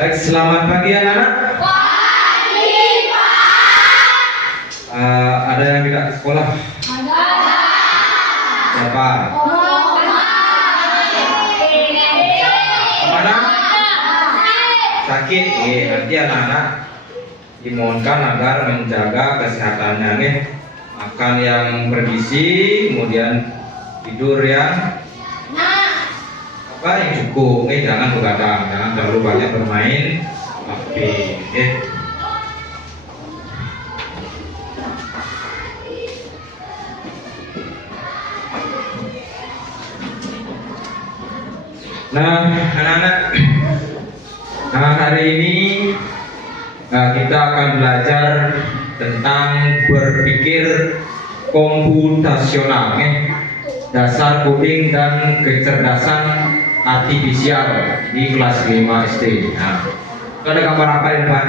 Baik, selamat pagi anak-anak. Pagi, Pak. Ada yang tidak ke sekolah? Ada. Siapa? Mana? Sakit. Nanti anak-anak dimohonkan agar menjaga kesehatannya nih. Makan yang bergizi, kemudian tidur yang yang cukup. Jangan begadang, jangan terlalu banyak bermain HP. Nah, anak-anak, hari ini kita akan belajar tentang berpikir komputasional, dasar coding dan kecerdasan artifisial di kelas 5 SD. Nah, ada gambar apa ini, Pak?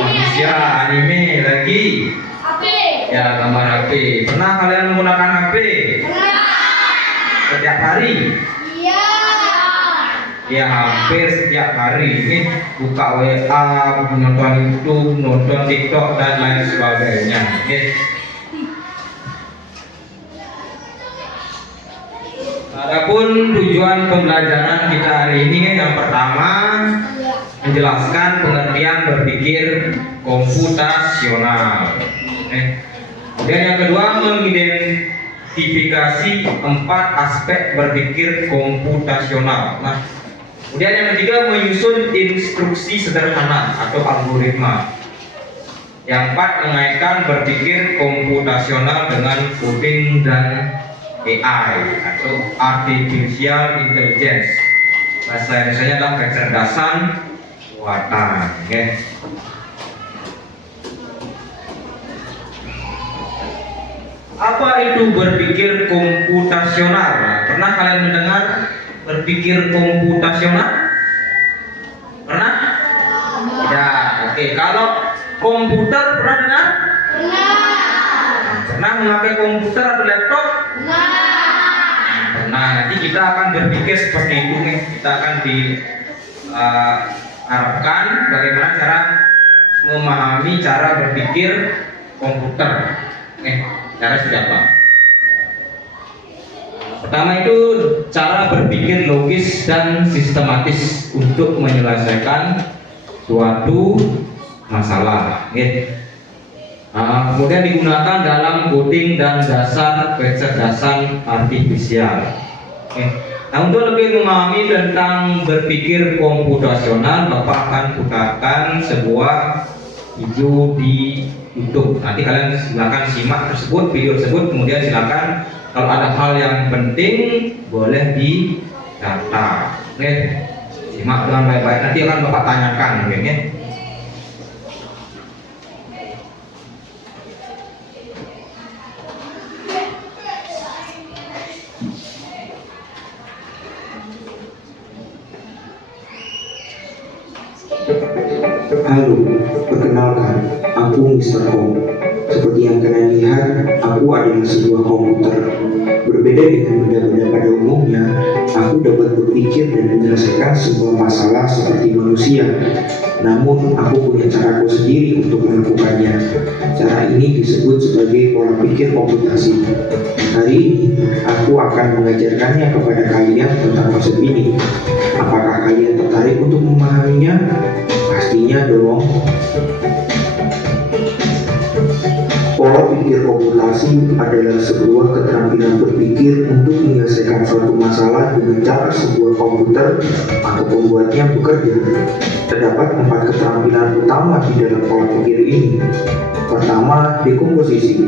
Manusia, anime lagi. HP. Ya, gambar HP. Pernah kalian menggunakan HP? Setiap hari? Iya. Ya, hampir setiap hari. Ini buka WA, nonton YouTube, nonton TikTok dan lain sebagainya. Adapun tujuan pembelajaran kita hari ini yang pertama menjelaskan pengertian berpikir komputasional. Kemudian yang kedua mengidentifikasi 4 aspek berpikir komputasional. Kemudian yang ketiga menyusun instruksi sederhana atau algoritma. Yang keempat mengaitkan berpikir komputasional dengan coding dan AI atau artificial intelligence. Bahasa Indonesia adalah kecerdasan buatan. Apa itu berpikir komputasional? Pernah kalian mendengar berpikir komputasional? Pernah? Ya, oke. Kalau komputer pernah dengar? Pernah memakai komputer atau laptop? Nah, nanti kita akan berpikir seperti itu nih. Kita akan diharapkan bagaimana cara memahami cara berpikir komputer. Cara siapa? Pertama itu cara berpikir logis dan sistematis untuk menyelesaikan suatu masalah. Kemudian digunakan dalam coding dan dasar kecerdasan artifisial. Nah, untuk lebih memahami tentang berpikir komputasional, Bapak akan putarkan sebuah video di YouTube. Nanti kalian silakan simak video tersebut. Kemudian silakan kalau ada hal yang penting boleh didata. Simak dengan baik-baik. Nanti akan Bapak tanyakan, Halo, perkenalkan, aku Mr. Hong. Seperti yang kalian lihat, aku adalah sebuah komputer. Berbeda dengan benda-benda pada umumnya, aku dapat berpikir dan menyelesaikan sebuah masalah seperti manusia. Namun, aku punya caraku sendiri untuk melakukannya. Cara ini disebut sebagai pola pikir komputasi. Hari ini, aku akan mengajarkannya kepada kalian tentang konsep ini. Apakah kalian tertarik untuk memahaminya? Pastinya dong. Pola pikir komputasi adalah sebuah keterampilan berpikir untuk menyelesaikan suatu masalah dengan cara sebuah komputer atau pembuatnya bekerja. Terdapat 4 keterampilan utama di dalam pola pikir ini. Pertama, dekomposisi.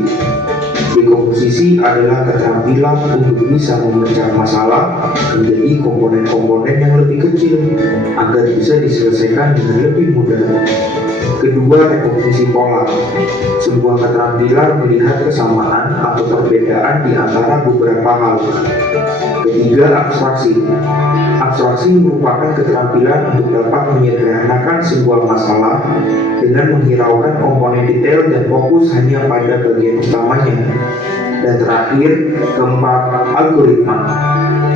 Dekomposisi adalah keterampilan untuk bisa memecah masalah menjadi komponen-komponen yang lebih kecil agar bisa diselesaikan dengan lebih mudah. Kedua, rekomposisi pola. Sebuah keterampilan melihat kesamaan atau perbedaan di antara beberapa hal. Ketiga, abstraksi. Abstraksi merupakan keterampilan untuk dapat menyederhanakan sebuah masalah dengan menghiraukan komponen detail dan fokus hanya pada bagian utamanya. Dan terakhir, keempat, algoritma.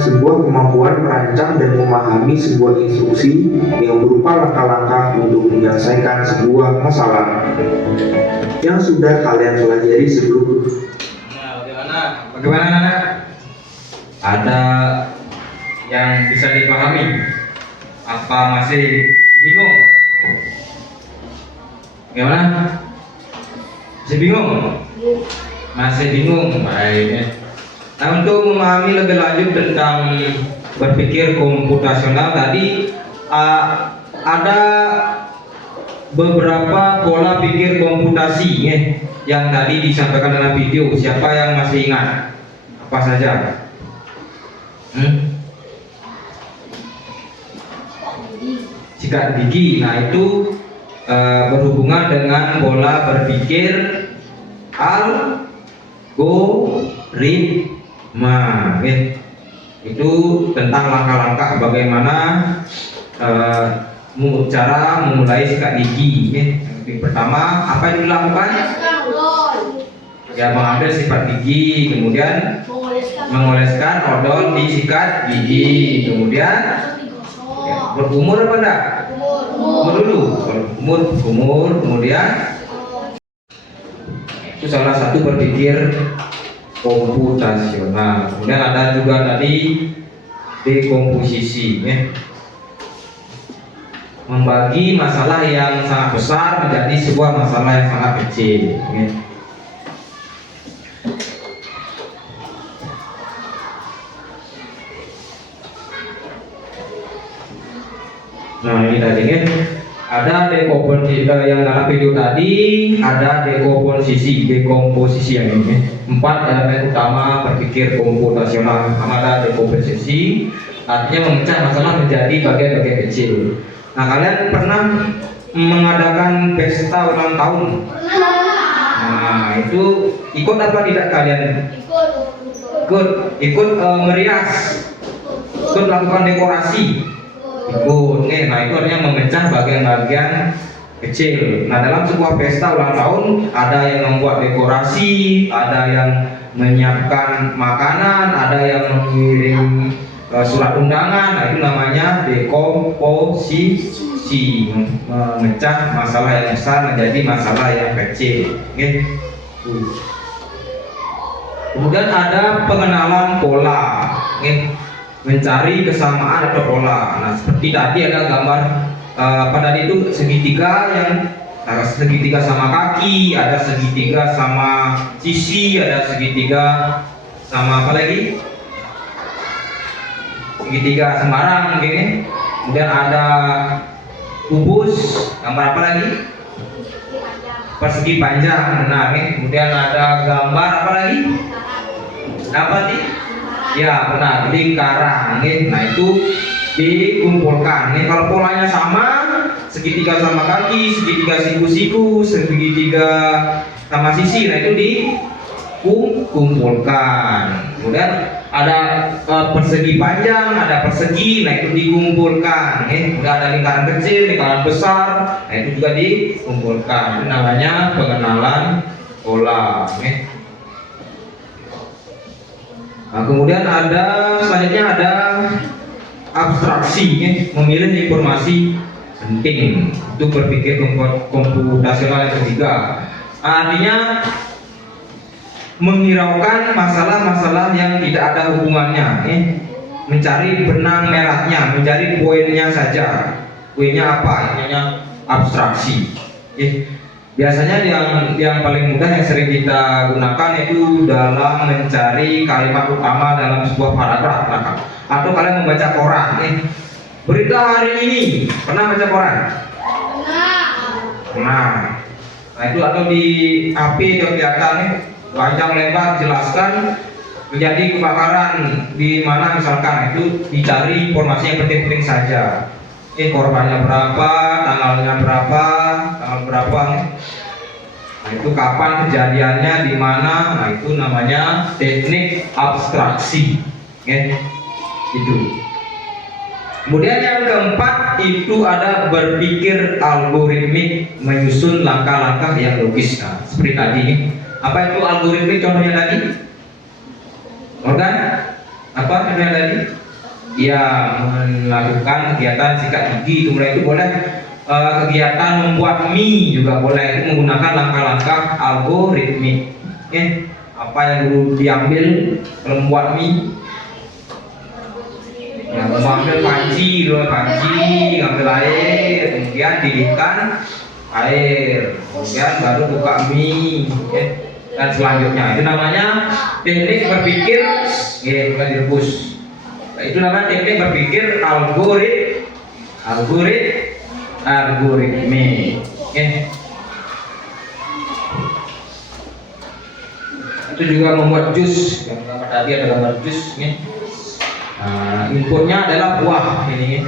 sebuah kemampuan merancang dan memahami sebuah instruksi yang berupa langkah-langkah untuk menyelesaikan sebuah masalah yang sudah kalian pelajari sebelumnya. Nah, bagaimana anak? Ada yang bisa dipahami? Apa masih bingung? Gimana? Masih bingung? Masih bingung? Baik. Nah, untuk memahami lebih lanjut tentang berpikir komputasional tadi ada beberapa pola pikir komputasi yang tadi disampaikan dalam video. Siapa yang masih ingat? Apa saja? Sikat gigi. Nah, itu berhubungan dengan pola berpikir algoritma. Itu tentang langkah-langkah bagaimana cara memulai sikat gigi. Yang pertama, apa yang dilakukan? Ya, mengambil sikat gigi, kemudian mengoleskan odol di sikat gigi, kemudian ya, berkumur apa enggak? Kumur dulu, kumur, kemudian itu salah satu berpikir komputasional. Kemudian ada juga tadi dekomposisi, membagi masalah yang sangat besar menjadi sebuah masalah yang sangat kecil. Nah, ini tadi ada dekomposisi yang dalam video tadi, ada dekomposisi yang ini. 4 elemen utama berpikir komputasional. Pertama ada dekomposisi, artinya memecah masalah menjadi bagian-bagian kecil. Nah, kalian pernah mengadakan pesta ulang tahun? Nah, itu ikut apa tidak kalian? Ikut merias, ikut melakukan dekorasi. Ikut. Nah, itu artinya memecah bagian-bagian kecil. Nah, dalam sebuah pesta ulang tahun ada yang membuat dekorasi, ada yang menyiapkan makanan, ada yang mengirim surat undangan. Nah, itu namanya dekomposisi, memecah masalah yang besar menjadi masalah yang kecil. Kemudian ada pengenalan pola, mencari kesamaan atau pola. Nah, seperti tadi ada gambar pada itu segitiga yang segitiga sama kaki, ada segitiga sama sisi, ada segitiga sama apa lagi? Segitiga sembarang mungkin. Kemudian ada kubus, gambar apa lagi? Persegi panjang, benar. Kemudian ada gambar apa lagi? Apa nih? Ya, benar, lingkaran. Nah, itu dikumpulkan. Kalau polanya sama, segitiga sama kaki, segitiga siku-siku, segitiga sama sisi, nah itu dikumpulkan. Kemudian ada persegi panjang, ada persegi, nah itu dikumpulkan. Kemudian ada lingkaran kecil, lingkaran besar, nah itu juga dikumpulkan. Itu namanya pengenalan pola. Nah, kemudian selanjutnya ada abstraksi, memilih informasi penting. Itu berpikir komputasional yang ketiga. Artinya menghiraukan masalah-masalah yang tidak ada hubungannya, mencari benang merahnya, mencari poinnya saja. Poinnya apa? Namanya abstraksi. Biasanya yang paling mudah yang sering kita gunakan itu dalam mencari kalimat utama dalam sebuah paragraf, atau kalian membaca koran. Berita hari ini, pernah baca koran? Nah, itu atau di HP itu kelihatan panjang lebar jelaskan menjadi kebakaran di mana misalkan, itu dicari informasi yang penting-penting saja. Korbannya berapa, tanggal berapa, nah itu kapan kejadiannya, di mana. Nah, itu namanya teknik abstraksi, itu. Kemudian yang keempat itu ada berpikir algoritmik, menyusun langkah-langkah yang logis. Nah, seperti tadi. Apa itu algoritmik? Contohnya tadi, organ apa namanya tadi? Ya, melakukan kegiatan sikat gigi. Kemudian itu boleh kegiatan membuat mie juga boleh, itu menggunakan langkah-langkah algoritmik. Oke, apa yang dulu diambil kalau membuat mie? Ya, mengambil panci, ngambil air, kemudian didihkan air, kemudian baru buka mie, oke. Dan selanjutnya itu namanya teknik berpikir, bukan direbus. Nah, itu namanya teknik berpikir algoritmik, oke. Itu juga membuat jus, yang gambar tadi ada gambar jus, oke. Nah, inputnya adalah buah ini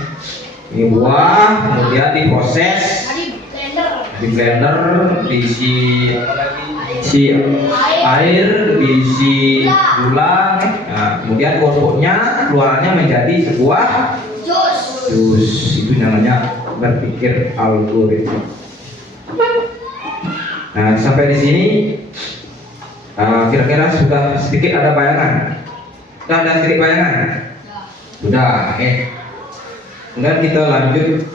buah, kemudian diproses, di blender, diisi air, diisi gula, nah, kemudian outputnya keluarannya menjadi sebuah jus. Itu namanya berpikir algoritma. Nah, sampai di sini kira-kira sudah sedikit ada bayangan. Sudah ada sedikit bayangan? Sudah, oke. Kemudian kita lanjut.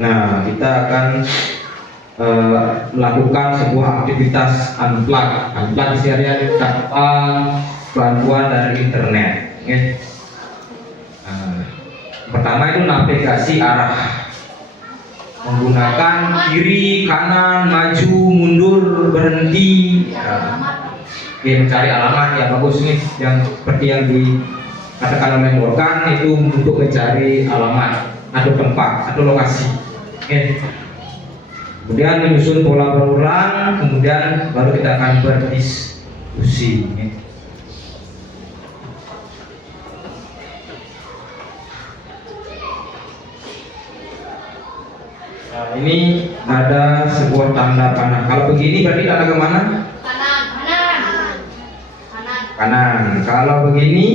Nah, kita akan melakukan sebuah aktivitas unplug sehari-hari tanpa bantuan dari internet. Oke. Pertama itu navigasi arah, menggunakan kiri, kanan, maju, mundur, berhenti. Mencari alamat yang bagus nih, yang seperti yang dikatakan oleh Morgan itu untuk mencari alamat atau tempat atau lokasi. Oke. Kemudian menyusun pola berulang, kemudian baru kita akan berdiskusi. Nah, ini ada sebuah tanda panah. Kalau begini berarti tanda kemana? Kanan. Kalau begini?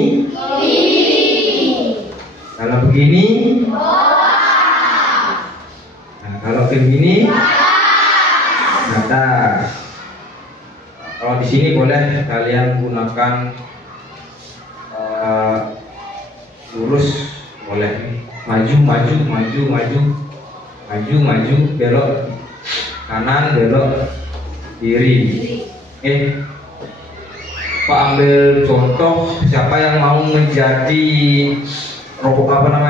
Kalau begini? Nah, kalau begini? Atas. Kalau di sini boleh kalian gunakan lurus, boleh maju, belok kanan, belok kiri. Pak ambil contoh, siapa yang mau menjadi robotnya?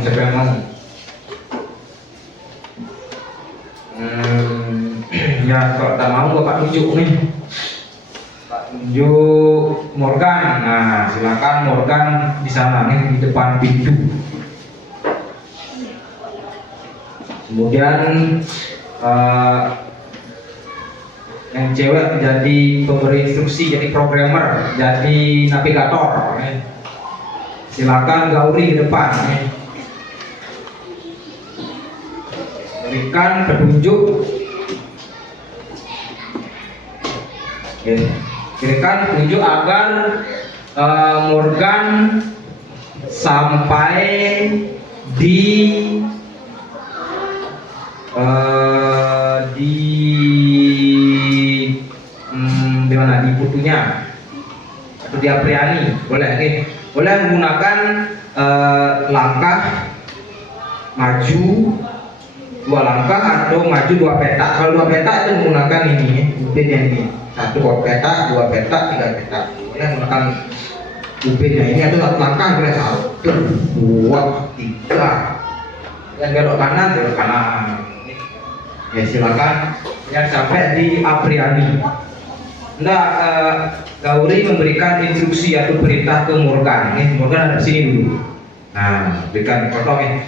Siapa yang mau? Ya, kalau tak mau Bapak tunjuk nih. Pak tunjuk Morgan. Nah, silakan Morgan di sana nih, di depan pintu. Kemudian yang cewek jadi pemberi instruksi, jadi programmer, jadi navigator. Silakan Gauri di depan. Berikan petunjuk. Berikan petunjuk agar Morgan sampai di mana, di Putunya atau di Apriani, boleh. Boleh menggunakan langkah maju 2 langkah atau maju 2 petak. Kalau 2 petak itu menggunakan ini, ubinnya ini, 1 petak, 2 petak, 3 petak. Boleh menggunakan ubinnya ini, atau langkah boleh 1, 2, 3. Yang belok kanan. Ya, silakan yang sampai di Apriani. Gauri memberikan instruksi atau perintah ke Morgan. Morgan ada di sini dulu. Nah, berikan contoh nih.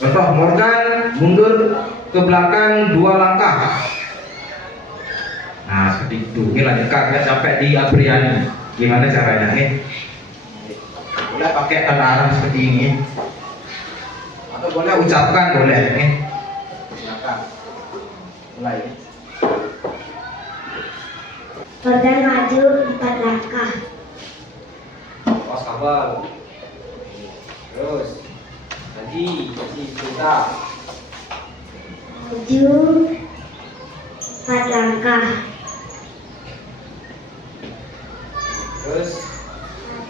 Contoh, Morgan mundur ke belakang 2 langkah. Nah, seperti itu. Ini lanjutkan sampai di Apriani. Gimana caranya nih? Boleh pakai tanda arah seperti ini, atau boleh ucapkan, boleh nih. Silakan. Mulai. Morgan maju 4 langkah. Pas kabel. Terus lagi kita Maju 4 langkah. Terus,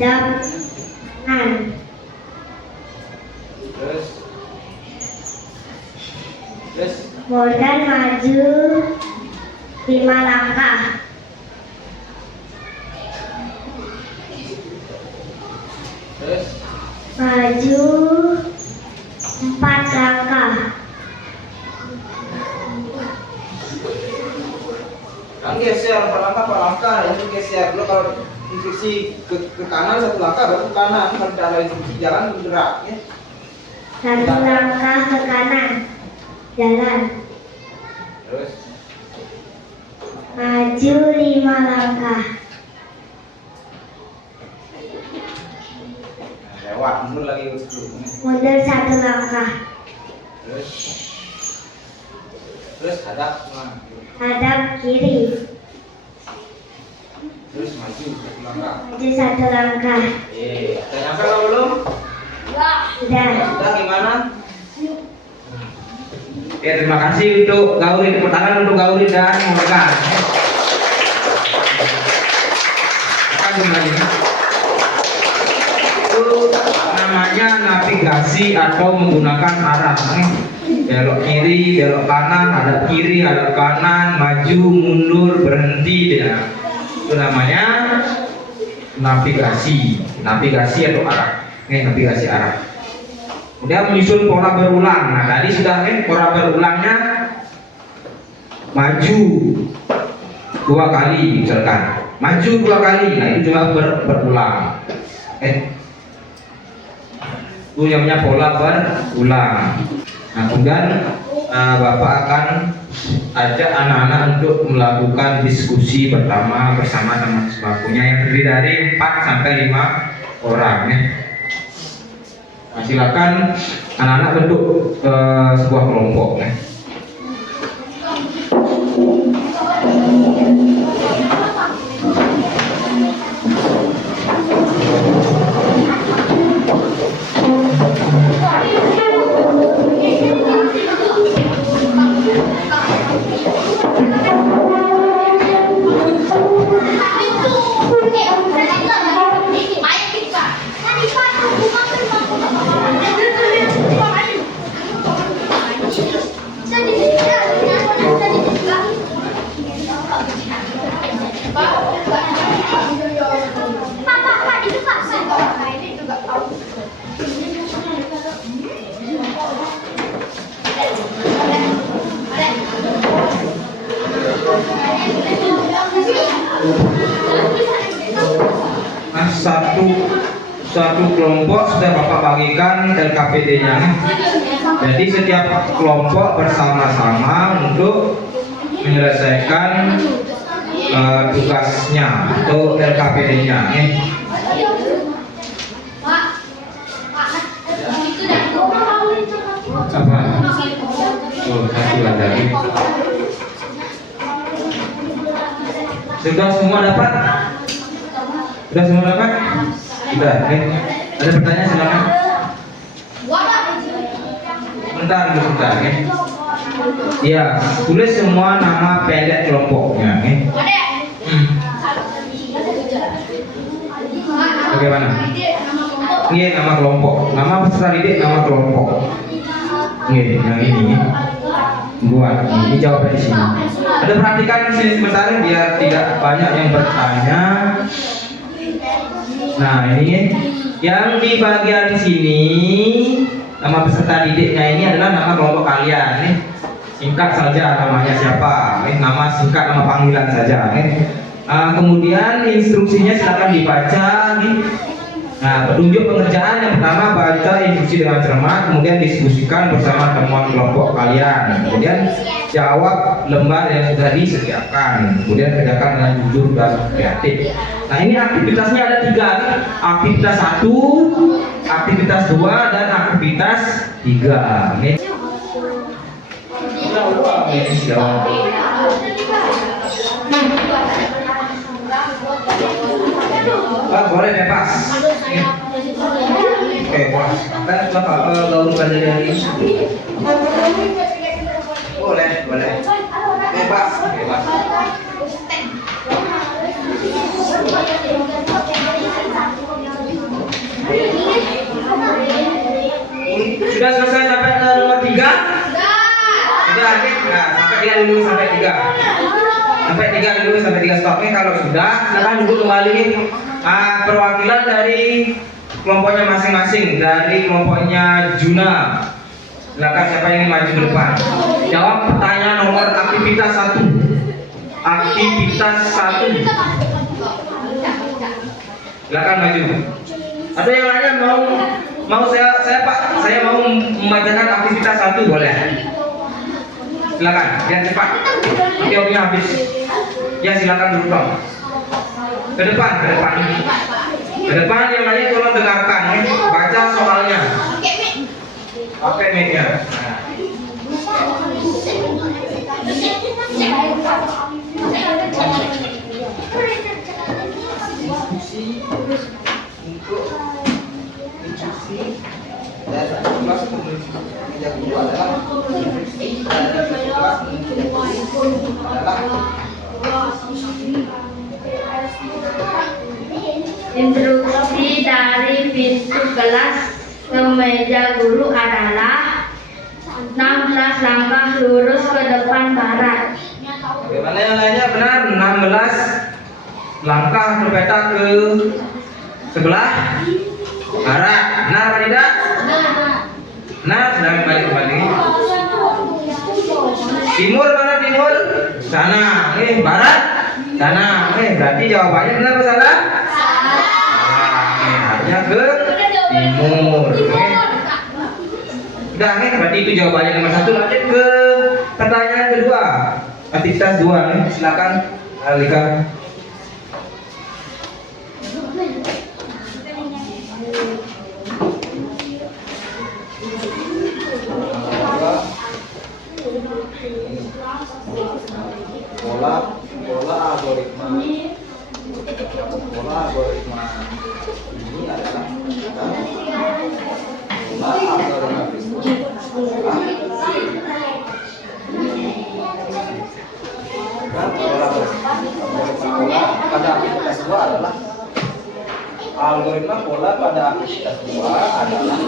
hadap kanan, terus, terus, kemudian maju 5 langkah, terus, maju 4 langkah, kan geser per langkah, ini geser. Lo kalau instruksi ke kanan 1 langkah baru ke kanan, kalau tidak ada instruksi jalan bergerak ya. 1 langkah ke kanan, jalan, Terus, maju 5 langkah, nah, lewat mundur lagi mundur 1 langkah, terus hadap, nah, hadap kiri, terus maju 1 langkah. maju 1 langkah, Udah nyampe apa belum? sudah. Sudah gimana? Ya, terima kasih untuk Gauri, tepuk tangan untuk Gauri dan Morgan. Apa sebenarnya? Itu namanya navigasi atau menggunakan arah. Belok kiri, belok kanan, hadap kiri, hadap kanan, maju, mundur, berhenti. Ya. Itu namanya navigasi atau arah. Navigasi arah. Kemudian menyusun pola berulang. Nah, tadi sudah pola berulangnya maju 2 kali misalkan. Maju 2 kali. Nah, itu cuma berulang. Itu namanya pola berulang. Nah, kemudian Bapak akan ajak anak-anak untuk melakukan diskusi bersama teman-temannya yang terdiri dari 4 sampai 5 orang. Nah, silakan anak-anak bentuk sebuah kelompok. Nah, satu kelompok sudah Bapak bagikan LKPD-nya. Jadi setiap kelompok bersama-sama untuk menyelesaikan tugasnya atau LKPD-nya. Apa? Oh, satu lagi. Sudah semua dapat? Sudah semua dapat? Sudah. Ada pertanyaan silakan. Bentar. Ya, tulis semua nama pendek kelompoknya. Bagaimana? Ini nama kelompok. Nama peserta didik, nama kelompok. Ini, yang ini. Buat. Ini jawabannya di sini. Ada perhatikan di sini sebentar biar tidak banyak yang bertanya. Nah, ini yang di bagian sini nama peserta didiknya ini adalah nama kelompok kalian nih. Singkat saja namanya siapa, nama singkat, nama panggilan saja nih. Kemudian instruksinya silakan dibaca nih. Nah, petunjuk pengerjaan yang pertama, baca instruksi dengan cermat, kemudian diskusikan bersama teman kelompok kalian, kemudian jawab lembar yang sudah disediakan, kemudian kerjakan dengan jujur dan kreatif. Nah, ini aktivitasnya ada 3, aktivitas 1, aktivitas 2, dan aktivitas 3. Ini boleh bebas. Oke, bos. Kan Bapak gaun pada hari ini. Boleh. Bebas. Sudah selesai sampai ke nomor 3? Sudah, oke. Nah, sampai 3 dulu sampai 3. Sampai 3 dulu sampai 3 stop. Nih kalau sudah, silakan duduk kembali. Perwakilan dari kelompoknya masing-masing, dari kelompoknya Juna. Silakan siapa yang ingin maju ke depan. Jawab pertanyaan nomor aktivitas 1. Aktivitas 1. Silakan maju. Ada yang lainnya mau saya Pak, saya mau membacakan aktivitas 1 boleh? Silakan, biar cepat. Nanti waktunya habis. Ya silakan dulu dong. Ke depan. Ke depan yang lainnya tolong dengarkan, baca soalnya. Pakai mic-nya. Nah. Instruksi dari pintu kelas ke meja guru adalah 16 langkah lurus ke depan barat. Bagaimana yang lainnya benar? 16 langkah berpeta ke sebelah barat. Benar apa tidak? Benar, sudah kembali. Timur mana timur? Sana. Barat? Sana. Berarti jawabannya benar apa salah? Arahnya ke timur. Udah, berarti itu jawabannya nomor 1. Lanjut ke pertanyaan kedua. Aktivitas 2, silakan Alika. Pola algoritma ini adalah pola pada aktivitas 2 adalah algoritma pola pada aktivitas 2 adalah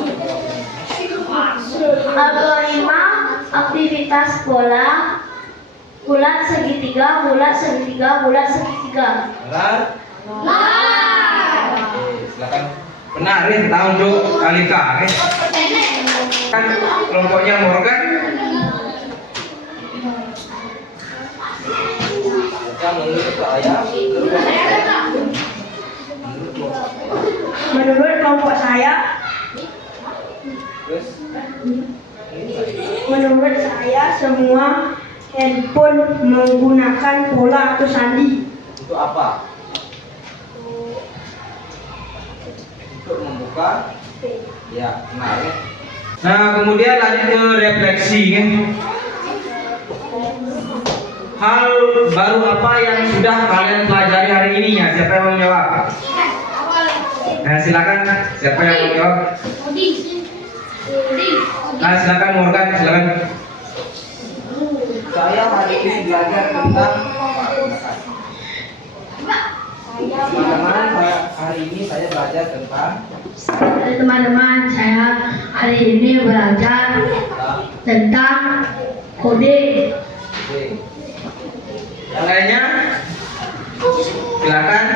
Algoritma aktivitas pola bulat segitiga, bulat segitiga, bulat segitiga. benar? Silakan. Benar, tahu untuk Alika. Kan kelompoknya Morgan. Menurut kelompok saya, menurut saya semua handphone menggunakan pola atau sandi. Untuk apa? Untuk membuka. Ya, benar. Nah, kemudian lanjut ke refleksi. Hal baru apa yang sudah kalian pelajari hari ini ya? Siapa yang mau menjawab? Nah, silakan. Siapa yang mau menjawab? Nah, silakan Morgan, silakan. Saya hari ini belajar tentang teman-teman. Hari ini saya belajar tentang Teman-teman, saya hari ini belajar tentang kode. Yang lainnya, silakan.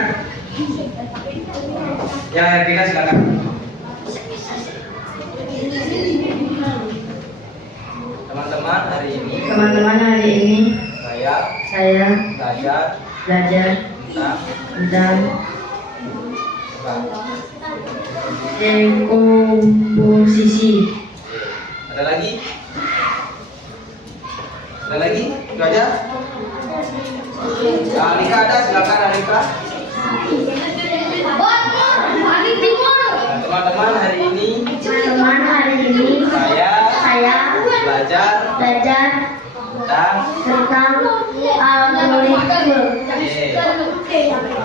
Ya, kita silakan. Teman-teman, hari ini saya belajar tentang dekomposisi. Ada lagi? Itu aja. Alika ada, silakan Alika. Teman-teman, hari ini saya belajar tentang algoritma.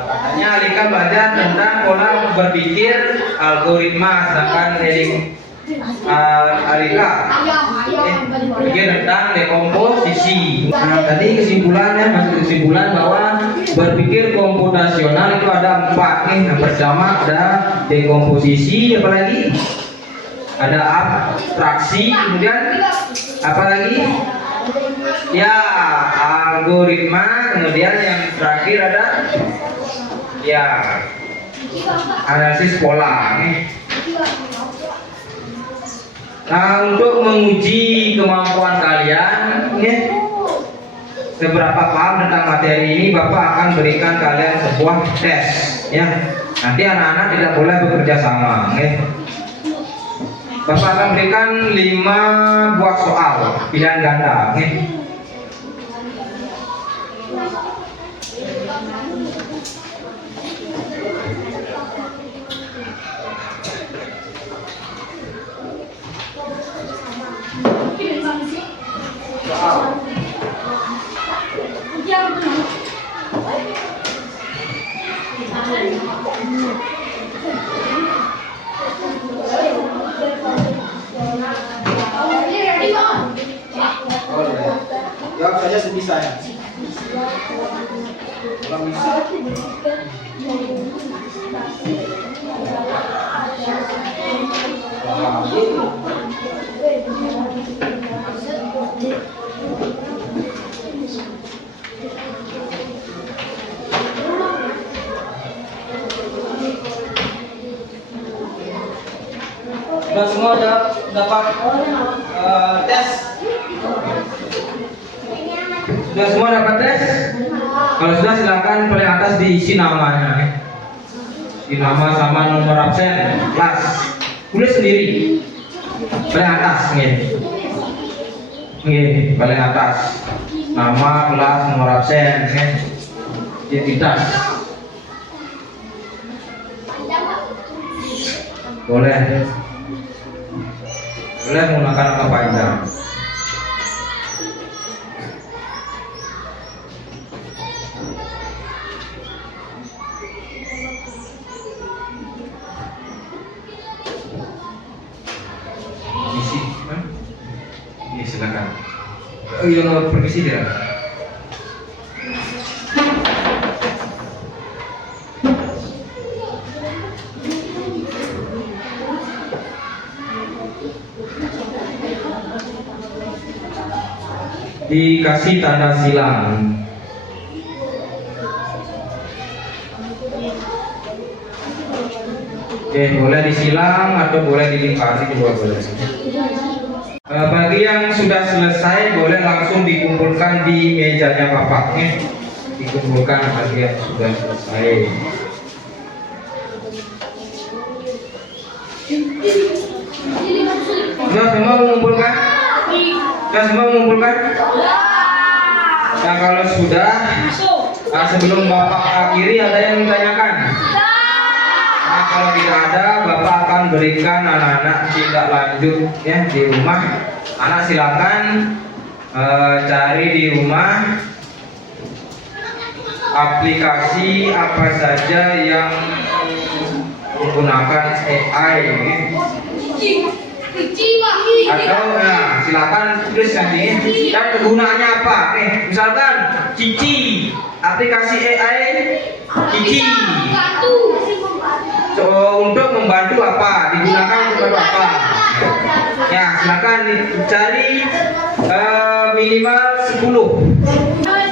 Katanya Alika belajar tentang pola berpikir algoritma, sedangkan heading Alika pikir tentang dekomposisi. Nah, tadi kesimpulannya masuk kesimpulan bahwa berpikir komputasional itu ada 4 nih. Yang pertama ada dekomposisi, apalagi ada abstraksi, kemudian apa lagi? Ya, algoritma, kemudian yang terakhir ada ya analisis pola. Nah, untuk menguji kemampuan kalian, seberapa paham tentang materi ini, Bapak akan berikan kalian sebuah tes, ya. Nanti anak-anak tidak boleh bekerja sama, Bapak akan berikan 5 buah soal pilihan ganda, Jawab saja sebisanya. Kalau bisa. Sudah semua dapat tes? Sudah semua dapat tes? Kalau sudah silakan paling atas diisi namanya, di nama sama nomor absen kelas. Tulis sendiri. Paling atas, paling atas. Nama, kelas, nomor absen, identitas. Boleh menggunakan nama panjang. Isi, ini silakan. Yang mau permisi dia. Dikasih tanda silang. Boleh disilang atau boleh dilingkari, juga boleh. Bagi yang sudah selesai boleh langsung dikumpulkan di mejanya Bapak, dikumpulkan bagi yang sudah selesai. Sudah semua mengumpulkan? Sudah semua mengumpulkan? Nah, kalau sudah, sebelum Bapak akhiri ada yang ditanyakan? Nah, kalau tidak ada, Bapak akan berikan anak-anak tindak lanjut ya di rumah. Anak silakan cari di rumah aplikasi apa saja yang menggunakan AI. Atau silakan tulis nanti dan kegunaannya apa. Misalkan Cici, aplikasi AI Cici untuk membantu apa, digunakan untuk apa. Ya, silakan dicari minimal 10.